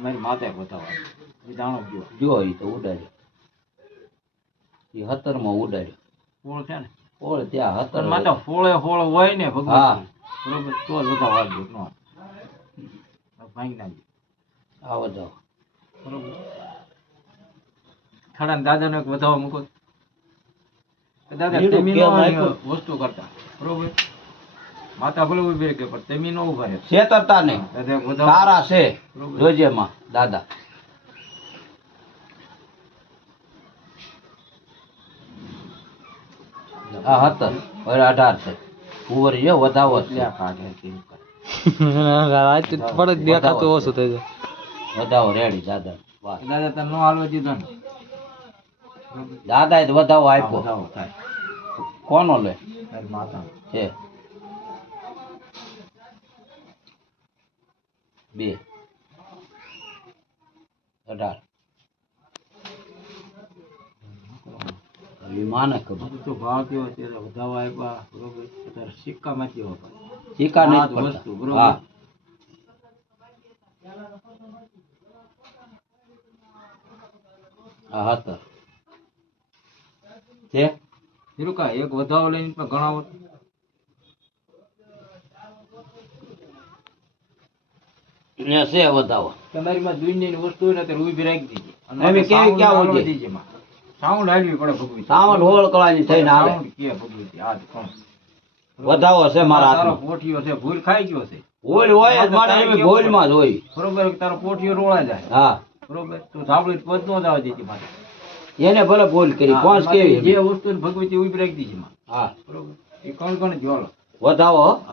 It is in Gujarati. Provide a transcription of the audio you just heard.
અમારી માતા બતાવવા એ જાણો ગયો જો એ તો ઉડાડ્યો એ 17 માં ઉડાડ્યો ફોળ છે ને ફોળ ત્યાં 17 માતા ફોળે ફોળ હોય ને હા ભગવાન બરોબર તો જ બધા વાળજો નો ભાંગી નાખજો આવો જાઓ બરોબર ખડા દાદાને એક વધાવો મૂકો દાદા તમે નો વસ્તુ કરતા બરોબર માતા ભલે ઉભી કે પણ તમે નો ઉભા રહે છેતરતા નહીં દાદા એક વધાવો તારા છે જોજે માં દાદા આ 17 હવે 18 છે ઉભર જો વધાવો છે લ્યા કાઢે કેમ કરે રાત પડે દેખાતો ઓછું થઈ જાય વધાવો રેડી દાદા વાહ દાદા તને નો હાલવા દીધો ને દાદા એ તો વધાવો આપ્યો વધાવો થાય કોનો લે તારી માતા છે 2 18 વિમાન ખબર તો ભાવ કેવો અત્યારે વધાવો આપ્યા બરોબર અત્યારે સિક્કામાં કેવો ચીકા નહીં વસ્તુ પડતા. બરોબર હા આ 17 છે હિરુકા એક વધાવો લઈને પણ ગણાવો ને છે વધાવો તમારી માં દુનિયાની વસ્તુ હોય ને ત્યારે ઊભી રાખી દીધી એમ કેવી ક્યાં હોય છે? સાઉન્ડ હાલવી પડે ભગવી સાવન હોળ કળાની થઈને આવે સાઉન્ડ કે ભગવી આ કોણ વધાવો છે મારા તારો હાથમાં પોઠિયો છે ભૂલ ખાઈ ગયો છે ભૂલ હોય જ મારે એવી ભૂલમાં જ હોય બરોબર તારો પોઠિયો રોળા જાય હા બરોબર તું ધાબળી પદ નો જવા દેતી મારે એને ભલે ભૂલ કરી કોણ કેવી જે વસ્તુ ભગવતી ઊભી રાખી દીધી માં હા બરોબર એ કોણ કોણ જોલો વધાવો